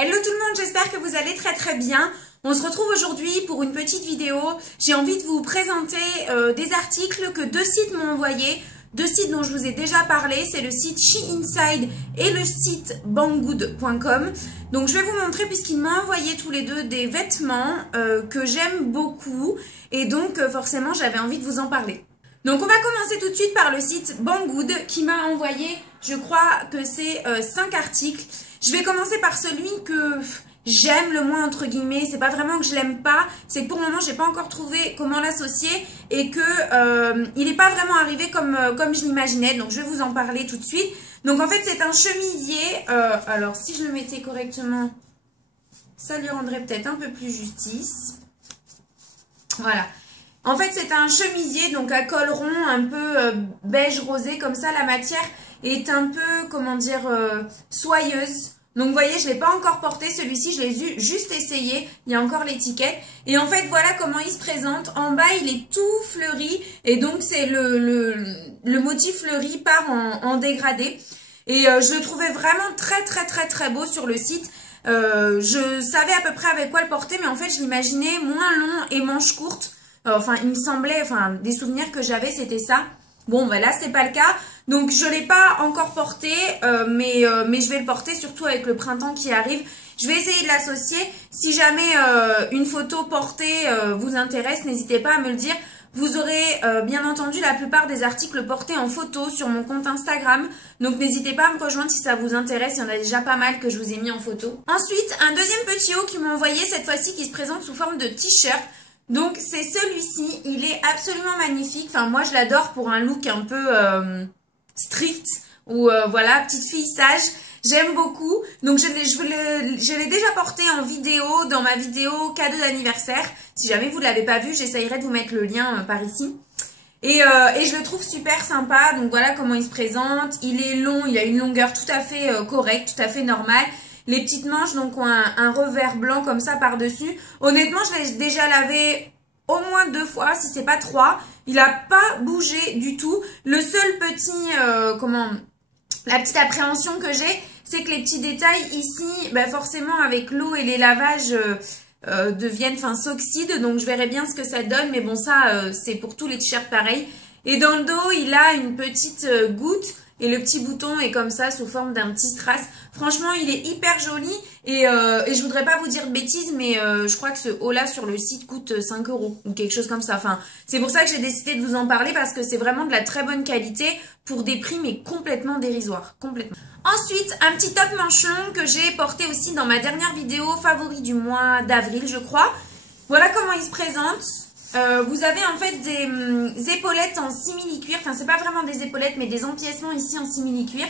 Hello tout le monde, j'espère que vous allez très bien. On se retrouve aujourd'hui pour une petite vidéo. J'ai envie de vous présenter des articles que deux sites m'ont envoyés. Deux sites dont je vous ai déjà parlé, c'est le site SheInside et le site banggood.com. Donc je vais vous montrer puisqu'ils m'ont envoyé tous les deux des vêtements que j'aime beaucoup. Et donc forcément j'avais envie de vous en parler. Donc on va commencer tout de suite par le site Banggood qui m'a envoyé, je crois que c'est 5 articles. Je vais commencer par celui que j'aime le moins entre guillemets. C'est pas vraiment que je l'aime pas, c'est que pour le moment j'ai pas encore trouvé comment l'associer et que il n'est pas vraiment arrivé comme je l'imaginais. Donc je vais vous en parler tout de suite. Donc en fait c'est un chemisier. Alors si je le mettais correctement, ça lui rendrait peut-être un peu plus justice. Voilà. En fait, c'est un chemisier, donc à col rond, un peu beige rosé, comme ça. La matière est un peu, comment dire, soyeuse. Donc, vous voyez, je ne l'ai pas encore porté. Celui-ci, je l'ai juste essayé. Il y a encore l'étiquette. Et en fait, voilà comment il se présente. En bas, il est tout fleuri. Et donc, c'est le motif fleuri part en dégradé. Et je le trouvais vraiment très beau sur le site. Je savais à peu près avec quoi le porter, mais en fait, je l'imaginais moins long et manches courtes. Enfin, il me semblait, des souvenirs que j'avais, c'était ça. Bon, ben là, c'est pas le cas. Donc, je l'ai pas encore porté, mais je vais le porter surtout avec le printemps qui arrive. Je vais essayer de l'associer. Si jamais une photo portée vous intéresse, n'hésitez pas à me le dire. Vous aurez bien entendu la plupart des articles portés en photo sur mon compte Instagram. Donc, n'hésitez pas à me rejoindre si ça vous intéresse. Il y en a déjà pas mal que je vous ai mis en photo. Ensuite, un deuxième petit haut qui m'a envoyé cette fois-ci qui se présente sous forme de t-shirt. Donc, c'est celui-ci. Il est absolument magnifique. Enfin, moi, je l'adore pour un look un peu strict ou voilà, petite fille sage. J'aime beaucoup. Donc, je l'ai déjà porté en vidéo, dans ma vidéo cadeau d'anniversaire. Si jamais vous ne l'avez pas vu, j'essayerai de vous mettre le lien par ici. Et je le trouve super sympa. Donc, voilà comment il se présente. Il est long, il a une longueur tout à fait correcte, tout à fait normale. Les petites manches donc ont un revers blanc comme ça par-dessus. Honnêtement, je l'ai déjà lavé au moins 2 fois, si c'est pas 3. Il n'a pas bougé du tout. Le seul petit, la petite appréhension que j'ai, c'est que les petits détails ici, forcément avec l'eau et les lavages s'oxydent. Donc je verrai bien ce que ça donne. Mais bon, ça, c'est pour tous les t-shirts pareil. Et dans le dos, il a une petite goutte. Et le petit bouton est comme ça, sous forme d'un petit strass. Franchement, il est hyper joli. Et je voudrais pas vous dire de bêtises, mais je crois que ce haut-là sur le site coûte 5 € ou quelque chose comme ça. Enfin, c'est pour ça que j'ai décidé de vous en parler parce que c'est vraiment de la très bonne qualité pour des prix mais complètement dérisoires. Complètement. Ensuite, un petit top manchon que j'ai porté aussi dans ma dernière vidéo favori du mois d'avril, je crois. Voilà comment il se présente. Vous avez en fait des épaulettes en simili-cuir, enfin c'est pas vraiment des épaulettes mais des empiècements ici en simili-cuir.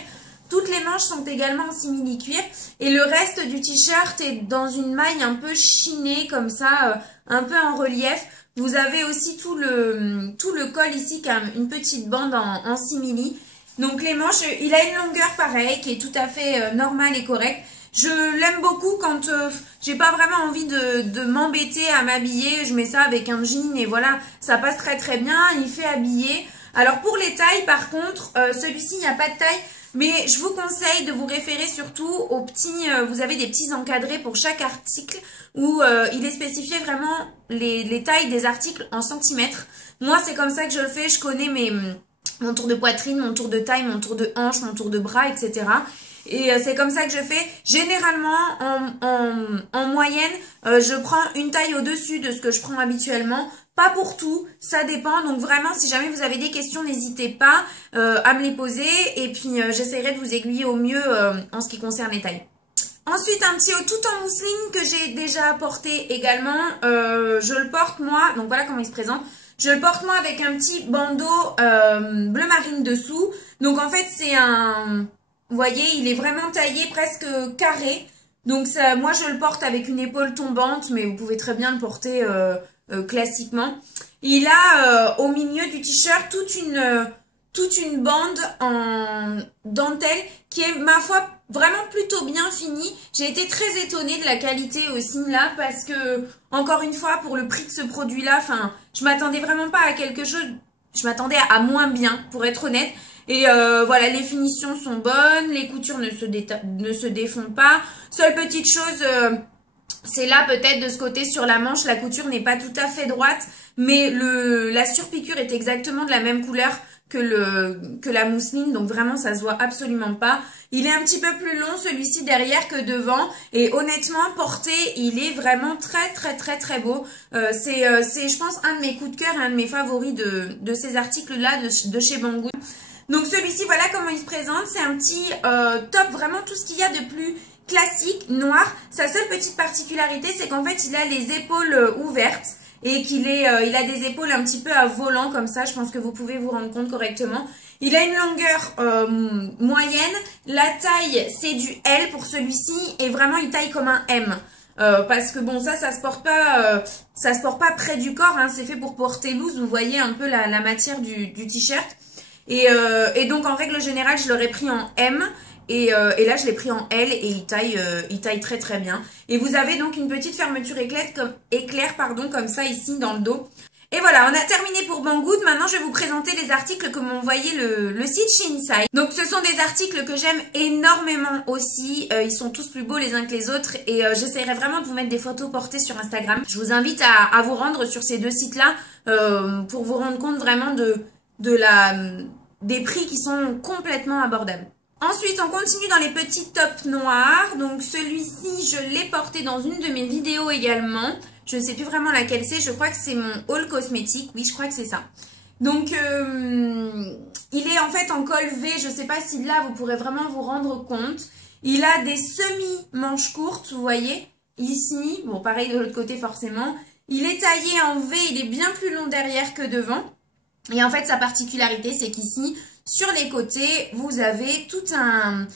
Toutes les manches sont également en simili-cuir et le reste du t-shirt est dans une maille un peu chinée comme ça, un peu en relief. Vous avez aussi tout le col ici qui a une petite bande en simili. Donc les manches, il a une longueur pareille qui est tout à fait normale et correcte. Je l'aime beaucoup quand j'ai pas vraiment envie de m'embêter à m'habiller. Je mets ça avec un jean et voilà, ça passe très bien. Il fait habiller. Alors pour les tailles, par contre, celui-ci, il n'y a pas de taille. Mais je vous conseille de vous référer surtout aux petits... vous avez des petits encadrés pour chaque article où il est spécifié vraiment les tailles des articles en centimètres. Moi, c'est comme ça que je le fais. Je connais mon tour de poitrine, mon tour de taille, mon tour de hanche, mon tour de bras, etc. Et c'est comme ça que je fais. Généralement, en moyenne, je prends une taille au-dessus de ce que je prends habituellement. Pas pour tout, ça dépend. Donc vraiment, si jamais vous avez des questions, n'hésitez pas à me les poser. Et puis, j'essaierai de vous aiguiller au mieux en ce qui concerne les tailles. Ensuite, un petit haut tout en mousseline que j'ai déjà porté également. Je le porte moi, donc voilà comment il se présente. Je le porte moi avec un petit bandeau bleu marine dessous. Donc en fait, c'est un... Vous voyez, il est vraiment taillé presque carré. Donc ça, moi, je le porte avec une épaule tombante, mais vous pouvez très bien le porter classiquement. Il a au milieu du t-shirt toute une bande en dentelle qui est, ma foi, vraiment plutôt bien finie. J'ai été très étonnée de la qualité aussi là parce que, encore une fois, pour le prix de ce produit-là, je m'attendais vraiment pas à quelque chose... Je m'attendais à moins bien, pour être honnête. Et voilà, les finitions sont bonnes, les coutures ne se défont pas. Seule petite chose, c'est là peut-être de ce côté sur la manche, la couture n'est pas tout à fait droite, mais la surpiqûre est exactement de la même couleur que la mousseline, donc vraiment ça se voit absolument pas. Il est un petit peu plus long celui-ci derrière que devant, et honnêtement porté il est vraiment très beau. C'est je pense un de mes coups de cœur et un de mes favoris de ces articles là de chez Banggood. Donc celui-ci, voilà comment il se présente, c'est un petit top, vraiment tout ce qu'il y a de plus classique, noir. Sa seule petite particularité, c'est qu'en fait il a les épaules ouvertes et il a des épaules un petit peu à volant comme ça, je pense que vous pouvez vous rendre compte correctement. Il a une longueur moyenne, la taille c'est du L pour celui-ci et vraiment il taille comme un M. Parce que bon ça se porte pas près du corps, hein, c'est fait pour porter loose, vous voyez un peu la matière du t-shirt. Et donc en règle générale je l'aurais pris en M. Et là, je l'ai pris en L et il taille très bien. Et vous avez donc une petite fermeture éclair comme ça ici dans le dos. Et voilà, on a terminé pour Banggood. Maintenant, je vais vous présenter les articles que m'ont envoyé le site Shein. Donc, ce sont des articles que j'aime énormément aussi. Ils sont tous plus beaux les uns que les autres. Et j'essaierai vraiment de vous mettre des photos portées sur Instagram. Je vous invite à vous rendre sur ces deux sites-là pour vous rendre compte vraiment des prix qui sont complètement abordables. Ensuite, on continue dans les petits tops noirs. Donc, celui-ci, je l'ai porté dans une de mes vidéos également. Je ne sais plus vraiment laquelle c'est. Je crois que c'est mon haul cosmétique. Oui, je crois que c'est ça. Donc, il est en fait en col V. Je ne sais pas si là, vous pourrez vraiment vous rendre compte. Il a des semi-manches courtes, vous voyez. Ici, bon, pareil de l'autre côté forcément. Il est taillé en V. Il est bien plus long derrière que devant. Et en fait, sa particularité, c'est qu'ici, sur les côtés, vous avez tout un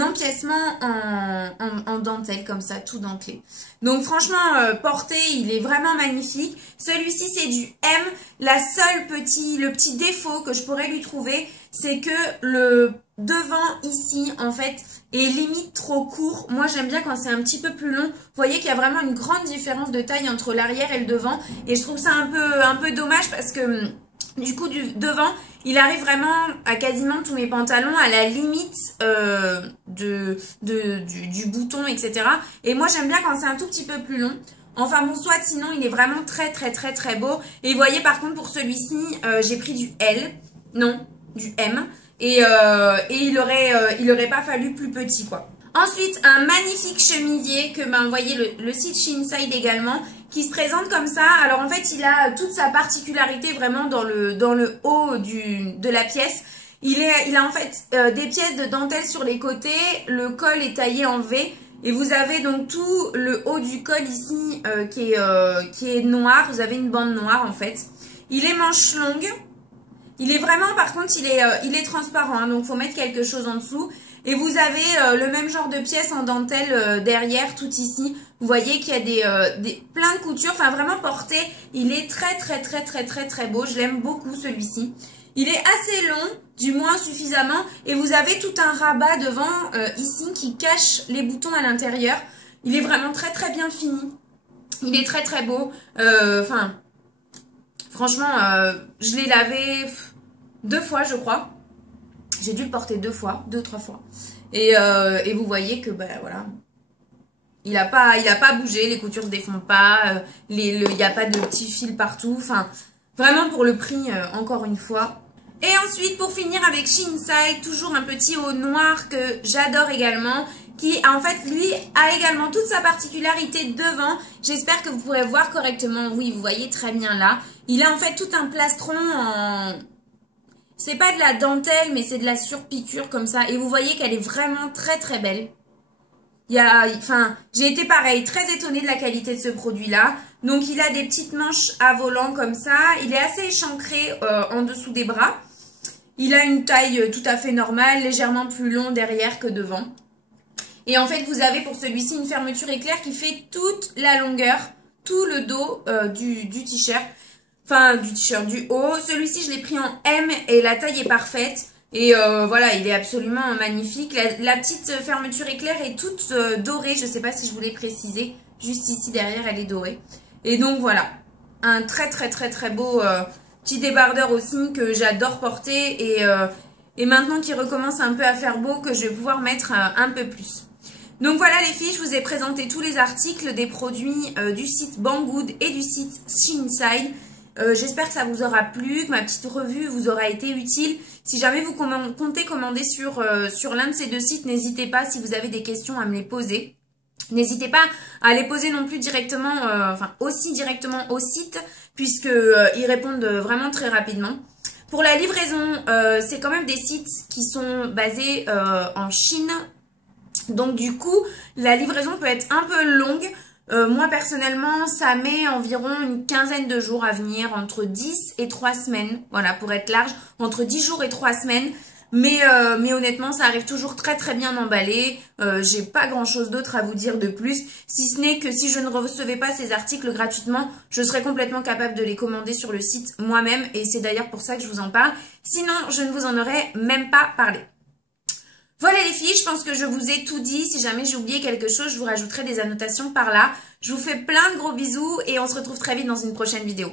empiècement en dentelle, comme ça, tout dentelé. Donc franchement, porté, il est vraiment magnifique. Celui-ci, c'est du M. Le petit défaut que je pourrais lui trouver, c'est que le devant ici, en fait, est limite trop court. Moi, j'aime bien quand c'est un petit peu plus long. Vous voyez qu'il y a vraiment une grande différence de taille entre l'arrière et le devant. Et je trouve ça un peu dommage parce que du coup, du devant, il arrive vraiment à quasiment tous mes pantalons, à la limite du bouton, etc. Et moi, j'aime bien quand c'est un tout petit peu plus long. Enfin bon, soit sinon, il est vraiment très beau. Et vous voyez, par contre, pour celui-ci, j'ai pris du L, non, du M. Et il aurait pas fallu plus petit, quoi. Ensuite, un magnifique chemisier que m'a envoyé le site Shein également, qui se présente comme ça. Alors en fait, il a toute sa particularité vraiment dans le haut de la pièce. Il a en fait des pièces de dentelle sur les côtés. Le col est taillé en V. Et vous avez donc tout le haut du col ici qui est noir. Vous avez une bande noire en fait. Il est manche longue. Il est vraiment, par contre, il est transparent. Hein, donc, faut mettre quelque chose en dessous. Et vous avez le même genre de pièces en dentelle derrière, tout ici. Vous voyez qu'il y a plein de coutures. Enfin, vraiment porté. Il est très beau. Je l'aime beaucoup, celui-ci. Il est assez long, du moins suffisamment. Et vous avez tout un rabat devant, ici, qui cache les boutons à l'intérieur. Il est vraiment très bien fini. Il est très beau. Enfin, franchement, je l'ai lavé 2 fois, je crois. J'ai dû le porter 2 fois, 2-3 fois. Et vous voyez que, ben voilà, il a pas bougé, les coutures ne se défont pas, il n'y a pas de petits fils partout. Enfin, vraiment pour le prix, encore une fois. Et ensuite, pour finir avec Shein, toujours un petit haut noir que j'adore également, qui en fait, lui, a également toute sa particularité devant. J'espère que vous pourrez voir correctement. Oui, vous voyez très bien là. Il a en fait tout un plastron en... C'est pas de la dentelle, mais c'est de la surpiqûre comme ça. Et vous voyez qu'elle est vraiment très belle. J'ai été pareil, très étonnée de la qualité de ce produit-là. Donc, il a des petites manches à volant comme ça. Il est assez échancré en dessous des bras. Il a une taille tout à fait normale, légèrement plus long derrière que devant. Et en fait, vous avez pour celui-ci une fermeture éclair qui fait toute la longueur, tout le dos du t-shirt. Enfin, du t-shirt du haut. Celui-ci, je l'ai pris en M et la taille est parfaite. Et voilà, il est absolument magnifique. La petite fermeture éclair est toute dorée. Je ne sais pas si je vous l'ai précisé. Juste ici, derrière, elle est dorée. Et donc, voilà. Un très beau petit débardeur aussi que j'adore porter. Et maintenant qu'il recommence un peu à faire beau, que je vais pouvoir mettre un peu plus. Donc voilà les filles, je vous ai présenté tous les articles des produits du site Banggood et du site Shein. J'espère que ça vous aura plu, que ma petite revue vous aura été utile. Si jamais vous comptez commander sur l'un de ces deux sites, n'hésitez pas si vous avez des questions à me les poser. N'hésitez pas à les poser non plus directement, aussi directement au site, puisqu'ils répondent vraiment très rapidement. Pour la livraison, c'est quand même des sites qui sont basés en Chine. Donc du coup, la livraison peut être un peu longue. Moi personnellement, ça met environ une quinzaine de jours à venir, entre 10 et 3 semaines. Voilà, pour être large, entre 10 jours et 3 semaines. Mais honnêtement, ça arrive toujours très très bien emballé. J'ai pas grand chose d'autre à vous dire de plus. Si ce n'est que si je ne recevais pas ces articles gratuitement, je serais complètement capable de les commander sur le site moi-même. Et c'est d'ailleurs pour ça que je vous en parle. Sinon, je ne vous en aurais même pas parlé. Voilà les filles, je pense que je vous ai tout dit. Si jamais j'ai oublié quelque chose, je vous rajouterai des annotations par là. Je vous fais plein de gros bisous et on se retrouve très vite dans une prochaine vidéo.